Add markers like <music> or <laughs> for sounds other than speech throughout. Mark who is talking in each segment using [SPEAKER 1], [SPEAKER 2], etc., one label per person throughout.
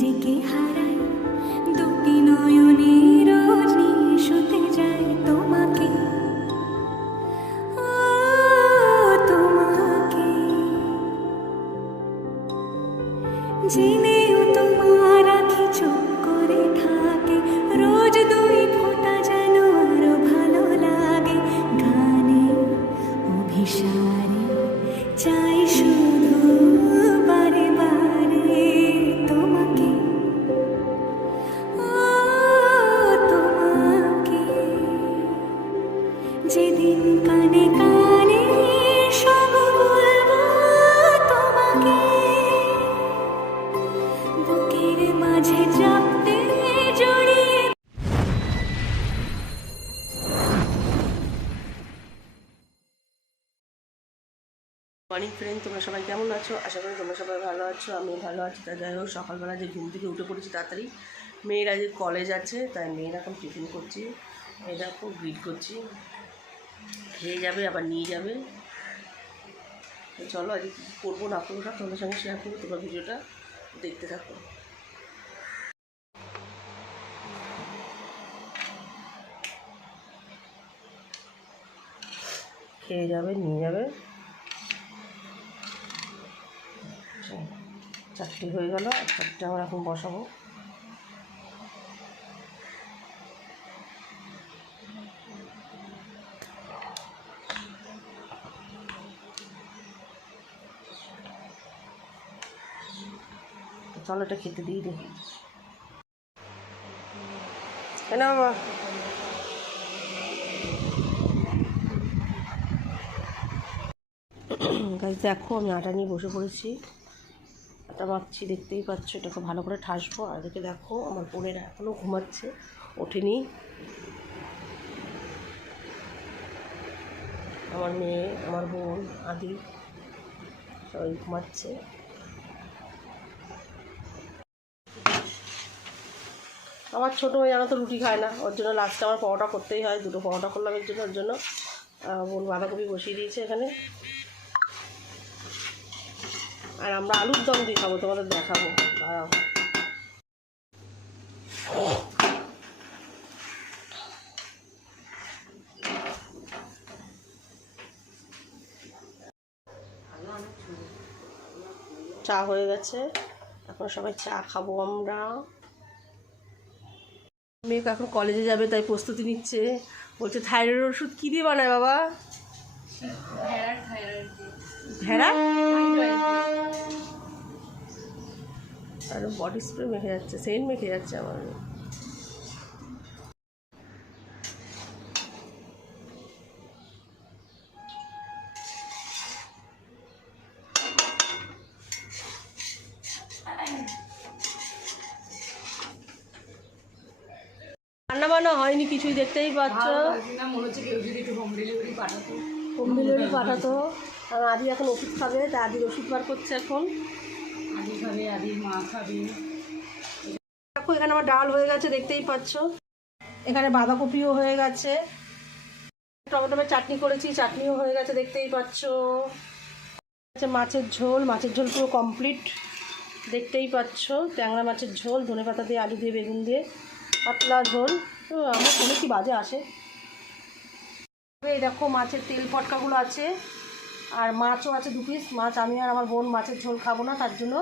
[SPEAKER 1] নিজেকে হারাই
[SPEAKER 2] morning friend তোমরা সবাই কেমন আছো? আশা করি তোমরা সবাই ভালো আছো আমি ভালো আছি। তা যাই হোক, সকালবেলা যে ঘুম থেকে উঠে পড়েছি তাড়াতাড়ি, মেয়ের আজ কলেজ আছে, তাই মেয়ের এখন টিফিন করছি। মেয়েরা খুব গ্রিট করছি। খেয়ে যাবে, আবার নিয়ে যাবে। তো চলো আজকে কী করব না করব সব তোমাদের সঙ্গে শেয়ার করব, তোমার ভিডিওটা দেখতে থাকো। খেয়ে যাবে, নিয়ে যাবে। চারটে হয়ে গেল চারটি আমরা এখন বসাবো। চলো এটা খেতে দিয়ে দেখি। কেন গাছ <coughs> দেখো আমি আটা নিয়ে বসে পড়েছি। আটা মাখছি দেখতেই পাচ্ছ, এটাকে ভালো করে ঠাসবো। আর এদিকে দেখো, আমার বোনেরা এখনও ঘুমাচ্ছে, ওঠেনি। আমার মেয়ে, আমার বোন, আদি, সবাই ঘুমাচ্ছে। আমার ছোটো মেয়ে জানো তো রুটি খায় না, ওর জন্য লাস্টে আমার পরোটা করতেই হয়, দুটো পরোটা করলাম এর জন্য, ওর জন্য। বোন বাঁধাকপি বসিয়ে দিয়েছে এখানে। আর আমরা আলুর দম দিয়ে খাব তোমাদের দেখাবো। দাঁড়াও। চা হয়ে গেছে। এখন সবাই চা খাব আমরা। মেয়ে এখন কলেজে যাবে তাই প্রস্তুতি নিচ্ছে। বলছে থাইরয়েড ওষুধ কী দিয়ে বানায় বাবা? ভেড়া? আর বডি স্প্রে মেখে যাচ্ছে সেন্ট মেখে যাচ্ছে আমার রান্না বান্না হয়নি কিছুই দেখতেই পাচ্ছ।
[SPEAKER 3] Home delivery পাঠাতো।
[SPEAKER 2] আর আদি এখন ওষুধ খাবে তা আদির ওষুধ বার করছে এখন।
[SPEAKER 3] খাবে আদি মা খাবে।
[SPEAKER 2] দেখো, এখানে আমার ডাল হয়ে গেছে, দেখতেই পাচ্ছ। এখানে বাঁধাকপিও হয়ে গেছে। টমেটোমের চাটনি করেছি, চাটনিও হয়ে গেছে, দেখতেই পাচ্ছ। মাছের ঝোল মাছের ঝোল পুরো কমপ্লিট দেখতেই পাচ্ছ, ট্যাংরা মাছের ঝোল, ধনে পাতা দিয়ে, আলু দিয়ে, বেগুন দিয়ে, পাতলা ঝোল। আমার ফোনে কি বাজে আসে? এই দেখো, মাছের তেল পটকাগুলো আছে, আর মাছও আছে দু পিস মাছ আমি আর আমার বোন মাছের ঝোল খাব না, তার জন্য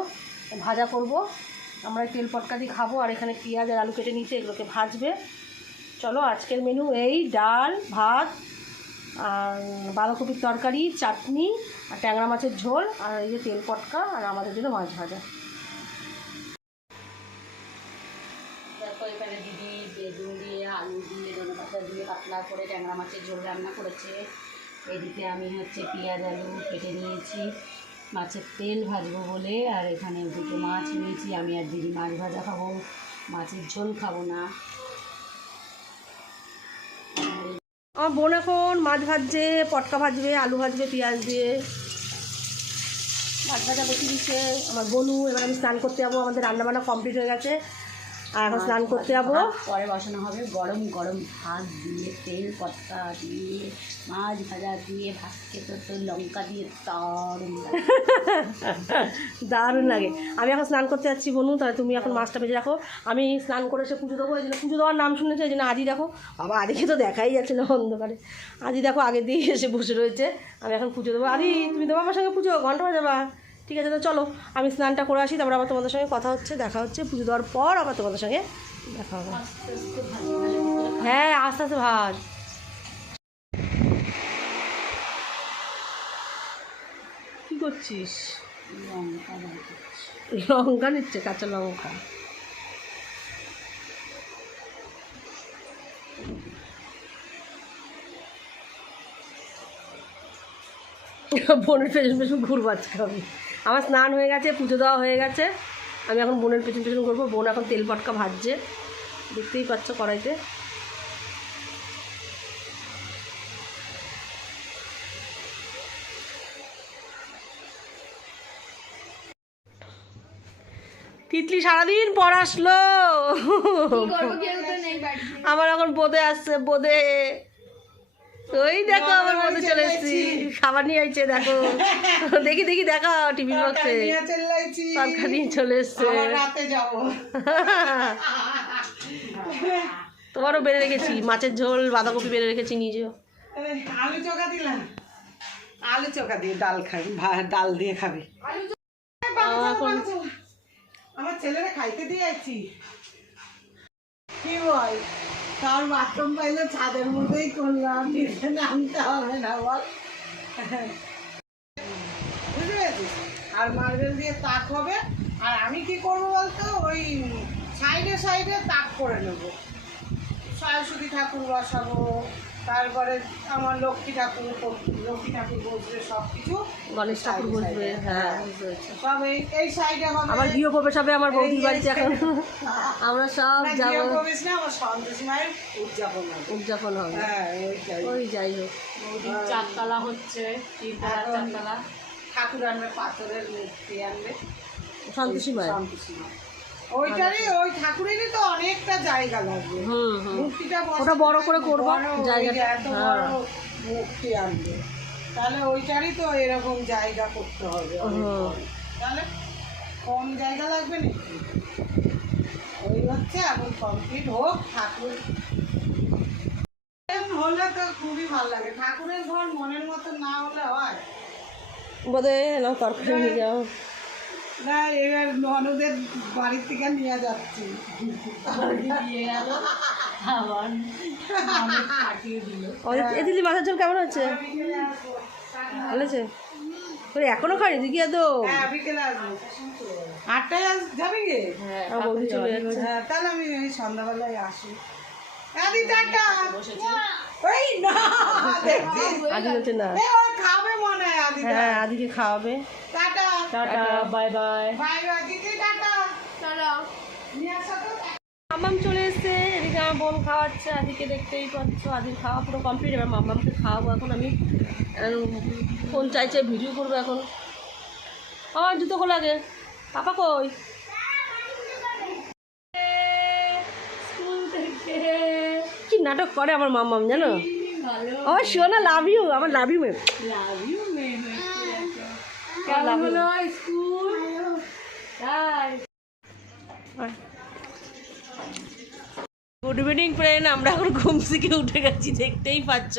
[SPEAKER 2] ভাজা করব। আমরা তেল পটকা দিয়ে খাব আর এখানে পেঁয়াজ আর আলু কেটে নিয়েছে, এগুলোকে ভাজবে। চলো, আজকের মেনু এই, ডাল, ভাত, আর বাঁধাকপির তরকারি, চাটনি, আর ট্যাংরা মাছের ঝোল, আর এই যে তেল পটকা, আর আমাদের জন্য মাছ ভাজা।
[SPEAKER 3] এখানে দিদি বেগুন দিয়ে, আলু দিয়ে, ধনে পাতা দিয়ে পাতলা করে ট্যাংরা মাছের ঝোল রান্না করেছে। এদিকে আমি হচ্ছে পেঁয়াজ, আলু কেটে নিয়েছি। মাছের তেল ভাজবো বলে, আর এখানে দুটো মাছ নিয়েছি, আমি আর দিদি মাছ ভাজা খাব, মাছের ঝোল খাব না।
[SPEAKER 2] আমার বোন এখন মাছ ভাজছে, পটকা ভাজবে, আলু ভাজবে, পেঁয়াজ দিয়ে। মাছ ভাজা বসিয়ে দিচ্ছে, আমার বনু, এবার আমি স্নান করতে যাব, আমাদের রান্নাবান্না কমপ্লিট হয়ে গেছে। আর এখন স্নান করতে যাব।
[SPEAKER 3] পরে বসানো হবে গরম গরম ভাত দিয়ে তেল পত্তা দিয়ে মাছ ভাজা দিয়ে ভাত খেতে তো লঙ্কা দিয়ে দারুণ <laughs>
[SPEAKER 2] দারুণ লাগে। আমি এখন স্নান করতে যাচ্ছি বলুন তাহলে তুমি এখন মাছটা ভেজে রাখো। আমি স্নান করে এসে পুজো দেবো এই জন্য পুজো দেওয়ার নাম শুনেছি? এই জন্য আজই দেখো। বাবা আদিকে তো দেখাই যাচ্ছে না অন্ধকারে। আজই দেখো আগের দিয়ে এসে বসে রয়েছে। আমি এখন পুজো দেবো। আদি তুমি দেবো আমার সঙ্গে পুজো? ঘণ্টা বাজাবা। ঠিক আছে, তো চলো, আমি স্নানটা করে আসি, তারপর আবার তোমাদের সঙ্গে কথা হচ্ছে, দেখা হচ্ছে, পুজো দেওয়ার পর আবার তোমাদের সঙ্গে দেখা হবে। হ্যাঁ আস্তে আস্তে ভাজ কি করছিস?
[SPEAKER 3] লঙ্কা
[SPEAKER 2] নিচ্ছে, কাঁচা লঙ্কা। বোনের পেছন পেছন আমি। আমার স্নান হয়ে গেছে পুজো দেওয়া হয়ে গেছে। আমি এখন বোনের পেছন পেছন করব। বোন এখন তেল পটকা ভাজছে। দেখতেই পাচ্ছ কড়াইতে। তিতলি সারাদিন পর আসলো। আমার এখন বোধে আসছে বোধে ওই দেখো আমার বোধে চলে এসেছি। খাবার নিয়ে আইছে দেখো। <laughs> দেখি দেখি দেখো টিভি বক্সে।
[SPEAKER 4] চেল্লাইছি।
[SPEAKER 2] নিয়ে চলে এসছে। <laughs> তোমারও বেড়ে রেখেছি মাছের ঝোল বাঁধাকপি বেড়ে রেখেছি নিজেও
[SPEAKER 4] আলু চোখা দিলাম। আলু চোখা দিয়ে ডাল খাবি ভা- ডাল দিয়ে খাবি। আমার ছেলেরা খাইতে দিয়ে আছি কি বল? তার বাথরুম পাইলে ছাদের মধ্যেই করলাম নামতে হবে না বল। বুঝতে পেরেছিস? আর মার্বেল দিয়ে তাক হবে, আর আমি কি করব বলতো, ওই সাইডে সাইডে তাক করে নেব। সরস্বতী ঠাকুর বসাবো তারপরে আমার লক্ষ্মী ঠাকুর লক্ষ্মী ঠাকুর বসবে সব কিছু
[SPEAKER 2] গণেশ ঠাকুর বসবে হ্যাঁ
[SPEAKER 4] সব এই এই সাইডে
[SPEAKER 2] আমার গৃহ প্রবেশ হবে আমার বৌদির বাড়িতে এখন। আমরা সব যাব।
[SPEAKER 4] গৃহপ্রবেশ না আমার সন্তোষী মায়ের উদযাপন হবে।
[SPEAKER 2] উদযাপন হবে।
[SPEAKER 4] হ্যাঁ
[SPEAKER 2] ওই যাই হোক।
[SPEAKER 3] বৌদির চারতলা হচ্ছে তিনতলা চারতলা।
[SPEAKER 4] ঠাকুর আনবে পাথরের মূর্তি আনবে।
[SPEAKER 2] সন্তোষী মায়ের?
[SPEAKER 4] সন্তোষী মা ওইটারই ওই ঠাকুরেরই তো অনেকটা জায়গা লাগবে।
[SPEAKER 2] হুম হুম।
[SPEAKER 4] মূর্তিটা
[SPEAKER 2] ওটা বড় করে করব, জায়গাটা,
[SPEAKER 4] এত
[SPEAKER 2] হ্যাঁ।
[SPEAKER 4] বড় মূর্তি আনবে। তাহলে ওইটারই তো এরকম জায়গা করতে হবে। তাহলে কম জায়গা লাগবে নাকি ওই হচ্ছে এখন কমপ্লিট হোক ঠাকুর। হলে তো খুবই ভালো লাগে। ঠাকুরের ঘর মনের মতো না হলে হয়।
[SPEAKER 2] বোধে না তরকারি নিয়ে যাও।
[SPEAKER 4] না এবার ননদের বাড়ির থেকে নিয়ে যাচ্ছি।
[SPEAKER 2] দিদি মাথার ঝোল কেমন হচ্ছে ভালো আছে তোর এখনও দিদি এত।
[SPEAKER 4] হ্যাঁ আটটায় যাবি গে?
[SPEAKER 3] হ্যাঁ
[SPEAKER 2] যাচ্ছে।
[SPEAKER 4] হ্যাঁ তাহলে আমি সন্ধ্যাবেলায় আসি। আদি টাটা।
[SPEAKER 3] বসেছি।
[SPEAKER 4] না মনে হয়
[SPEAKER 2] হ্যাঁ আদিকে খাওয়াবে।
[SPEAKER 4] টাটা।
[SPEAKER 2] টাটা বাই বাই
[SPEAKER 4] চলো।
[SPEAKER 2] মামাম এসছে এদিকে আমার বোন খাওয়াচ্ছে আদিকে দেখতেই পাচ্ছ আদির খাওয়া পুরো কমপ্লিট এবার মামামকে খাওয়াবো এখন আমি। ফোন চাইছে ভিডিও করব এখন। আমার জুতো খোলা আগে। পাপা কই? স্কুল কি নাটক করে আমার মামাম জানো? আমার শোনা লাভ ইউ আমার love you
[SPEAKER 3] love you ma'am কেমন হলো স্কুল। তাই।
[SPEAKER 2] গুড ইভিনিং ফ্রেন্ড আমরা এখন ঘুম থেকে উঠে গেছি দেখতেই পাচ্ছ।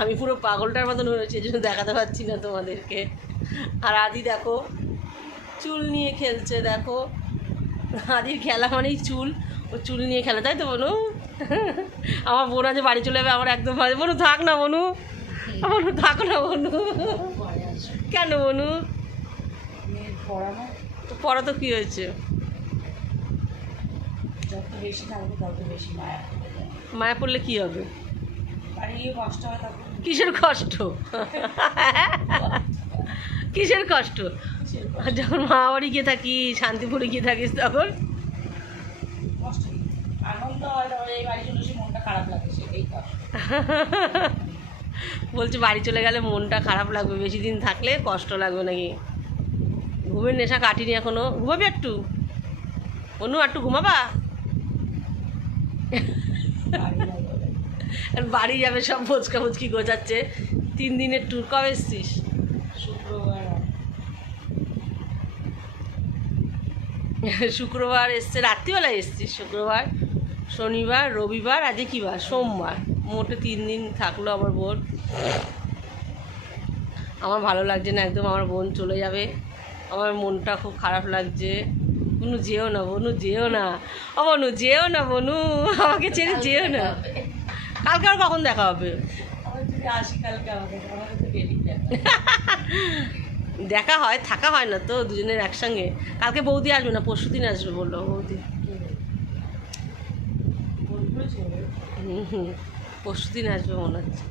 [SPEAKER 2] আমি পুরো পাগলটার মতন হয়েছি এই জন্য দেখাতে পাচ্ছি না তোমাদেরকে। আর আদি দেখো চুল নিয়ে খেলছে দেখো। আদির খেলা মানেই চুল ও চুল নিয়ে খেলে তাই তো বনু? আমার বোন আজ বাড়ি চলে যাবে আমার একদম বনু থাক না বনু। বনু থাক না বনু। কেন বনু পড়া তো কী হয়েছে?
[SPEAKER 3] যত বেশি থাকবে তত বেশি মায়া
[SPEAKER 2] মায়া পড়লে কী হবে? কিসের কষ্ট? কিসের কষ্ট? যখন মা বাড়ি গিয়ে থাকি শান্তিপুরে গিয়ে থাকিস তখন?
[SPEAKER 3] আনন্দ হয় এই বাড়ি মনটা খারাপ লাগে সেটাই <laughs>
[SPEAKER 2] বলছে, বাড়ি চলে গেলে মনটা খারাপ লাগবে, বেশি দিন থাকলে কষ্ট লাগবে নাকি? ঘুমের নেশা কাটিনি এখনও। ঘুমাবি একটু? অনু, একটু ঘুমাবা? বাড়ি যাবে, সব ফুচকা ফুচকি গোছাচ্ছে। তিন দিনের ট্যুর কবে এসছিস?
[SPEAKER 3] শুক্রবার।
[SPEAKER 2] শুক্রবার এসছে, রাত্রিবেলায় এসছিস শুক্রবার। শনিবার, রবিবার, আজকে কী বার? সোমবার। মোটে তিন দিন থাকল আমার বোন। আমার ভালো লাগছে না একদম আমার বোন চলে যাবে। আমার মনটা খুব খারাপ লাগছে। বনু যেও না বনু যেও না। ও বনু যেও না বনু। আমাকে ছেড়ে যেও না। কালকে আর কখন দেখা হবে? দেখা হয় থাকা হয় না তো দুজনের একসঙ্গে। কালকে বৌদি আসবে না পরশু দিন আসবে বলল বৌদি। হুম হুম। পরশু দিন আসবে মনে হচ্ছে।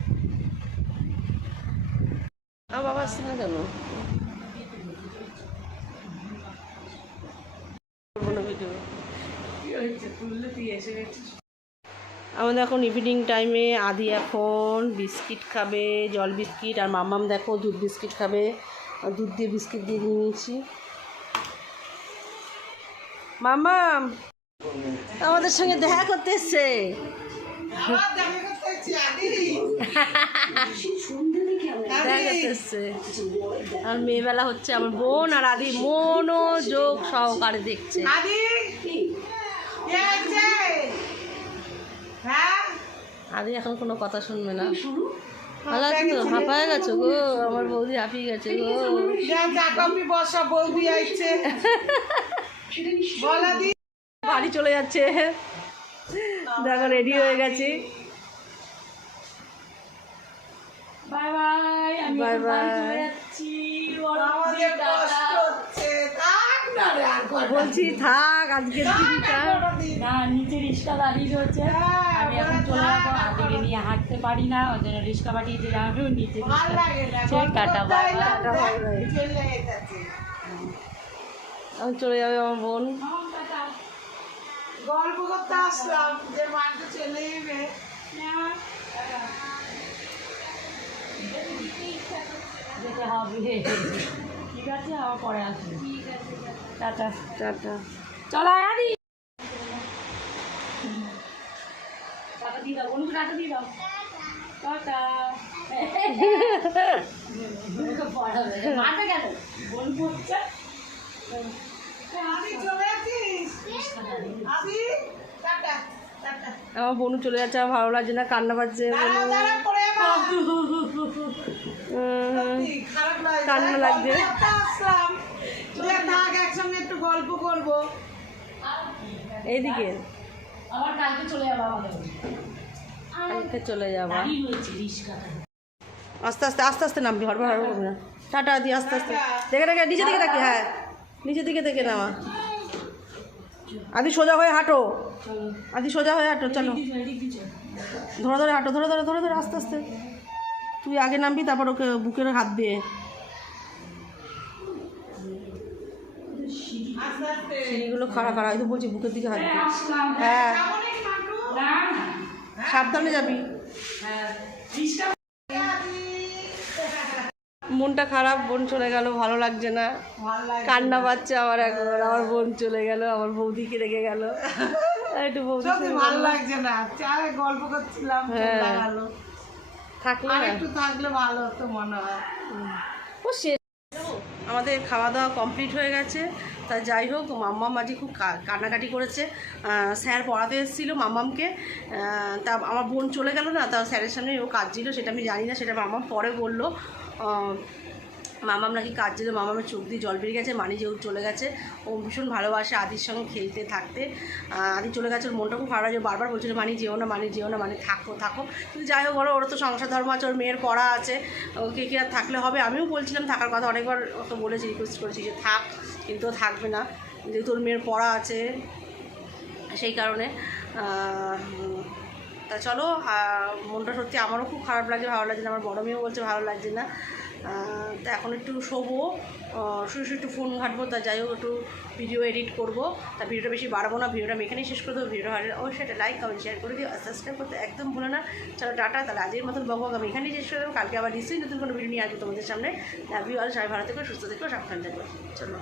[SPEAKER 2] আমার বাবা আসছে না কেন? আমাদের এখন ইভিনিং টাইমে আদি এখন বিস্কিট খাবে, জল বিস্কিট, আর মামাম দেখো দুধ বিস্কিট খাবে। দুধ দিয়ে বিস্কিট দিয়ে দিয়ে নিয়েছি। মামাম আমাদের সঙ্গে দেখা করতে এসছে। আর মেয়েবেলা হচ্ছে আমার বোন আর আদি মনোযোগ সহকারে দেখছে।
[SPEAKER 4] আদি? হ্যাঁ?
[SPEAKER 2] এখন কোনো কথা শুনবে না। ভালো আছো তো? হাঁপায় গেছো গো? আমার বৌদি হাঁপিয়ে গেছে গো।
[SPEAKER 4] বসা বৌদি আইছে।
[SPEAKER 2] বাড়ি চলে যাচ্ছে। দেখো রেডি হয়ে গেছি।
[SPEAKER 3] বাই বাই আমি
[SPEAKER 2] Bye
[SPEAKER 3] এখন বাড়ি
[SPEAKER 2] bye.
[SPEAKER 3] চলে যাচ্ছি।
[SPEAKER 4] আমাদের কষ্ট হচ্ছে। থাক না রে আর
[SPEAKER 2] বলছি থাক আজকের দিনটা।
[SPEAKER 4] দিন।
[SPEAKER 3] না নিচে রিক্সা দাঁড়িয়ে রয়েছে।
[SPEAKER 4] হ্যাঁ,
[SPEAKER 3] আমি এখন চলে যাব আদিকে নিয়ে হাঁটতে পারি না ওই জন্য রিক্সা পাঠিয়েছে আমিও নিচে বাই।
[SPEAKER 4] চলে
[SPEAKER 2] আমি চলে যাবে আমার বোন।
[SPEAKER 4] গল্প করতে আসলাম যে মাকে চলে যাবে।
[SPEAKER 3] যেতে হবে। ঠিক আছে আবার পরে আসবে। টাটা।
[SPEAKER 2] টাটা।
[SPEAKER 3] চলো আদি টাটা দিয়ে দাও বন্ধু টাটা দিয়ে দাও। টাটা। মারবে কেন? বলব হচ্ছে
[SPEAKER 4] আমি চলে যাচ্ছিস আমি টাটা টাটা।
[SPEAKER 2] আমার বোনু চলে যাচ্ছে আমার ভালো লাগছে না কান্না পাচ্ছে <laughs> কান্না
[SPEAKER 4] একসঙ্গে একটু গল্প করব।
[SPEAKER 2] এইদিকে।
[SPEAKER 3] আবার কালকে চলে যাব
[SPEAKER 2] কালকে চলে যাবা।
[SPEAKER 3] দাঁড়িয়ে রয়েছে রিক্সাটা
[SPEAKER 2] আস্তে আস্তে আস্তে আস্তে নামবি হরবার হরবার করবি না। টাটা দি আস্তে আস্তে। দেখে দেখে নিচে দিকে দেখি হ্যাঁ। নিচের দিকে দেখে নামা। আদি সোজা হয়ে হাঁটো। আদি সোজা হয়ে হাঁটো চলো। ধরে ধরে হাঁটো ধরে ধরে ধরে ধরে আস্তে আস্তে। তুই আগে নামবি তারপর ওকে বুকের হাত দিয়ে। সিঁড়িগুলো খাড়া খাড়া হয়তো বলছি বুকের দিকে হাত দিয়ে। হ্যাঁ। সাবধানে যাবি। মনটা খারাপ বোন চলে গেল ভালো লাগছে না। কান্না পাচ্ছে আমার এখন আমার বোন চলে গেল আমার বৌদিকে রেখে গেল। একটু বৌদি
[SPEAKER 4] ভালো লাগছে না। গল্প করছিলাম
[SPEAKER 2] হ্যাঁ। থাকলে
[SPEAKER 4] একটু থাকলে ভালো হতো মনে হয়।
[SPEAKER 2] ও সে আমাদের খাওয়া দাওয়া কমপ্লিট হয়ে গেছে। তা যাই হোক মাম্মাম মাঝি খুব কান্নাকাটি করেছে। স্যার পড়াতে এসেছিল মাম্মামকে। তা আমার বোন চলে গেল না তা স্যারের সামনে ও কাজ ছিল সেটা আমি জানি না সেটা মাম্মাম পরে বলল। মামাম নাকি কাজ ছিল মামামের চোখ দিয়ে জল বেরিয়ে গেছে, মানি যেহেতু চলে গেছে। ও ভীষণ ভালোবাসে আদির সঙ্গে খেলতে, থাকতে। আদি চলে গেছে, ওর মনটা খুব খারাপ হয়েছে বারবার বলছিল, মানি যেও না, মানি যেও না মানে থাকো থাকো। কিন্তু যাই হোক ওরা ওরা তো সংসার ধর্ম আছে, ওর মেয়ের পড়া আছে। ওকে কি আর থাকলে হবে? আমিও বলছিলাম, থাকার কথা অনেকবার ওকে বলেছি রিকোয়েস্ট করেছি যে থাক, কিন্তু থাকবে না। যেহেতু ওর মেয়ের পড়া আছে, সেই কারণে তা চলো মনটা সত্যি আমারও খুব খারাপ লাগছে, ভালো লাগছে না। আমার বড় মেয়েও বলছে, ভালো লাগছে না। তা এখন একটু শোবো। শুধু শুধু একটু ফোন ঘাটবো, তা যাই হোক একটু ভিডিও এডিট করব। তা ভিডিওটা বেশি বাড়বো না ভিডিওটা আমি এখানেই শেষ করে দেবো। ভিডিও হারে অবশ্যই একটা লাইক কমেন্ট শেয়ার করে দিও। আর সাবস্ক্রাইব করতে একদম ভুলো না। চলো টাটা, তাহলে আজকের মতন বকবক আমি এখানেই শেষ করে দেবো। কালকে আবার নিশ্চয়ই নতুন কোনো ভিডিও নিয়ে আসব তোমাদের সামনে। লাভ ইউ আর সবাই ভালো থেকো, সুস্থ থেকো, সাবধান থেকো। চলো।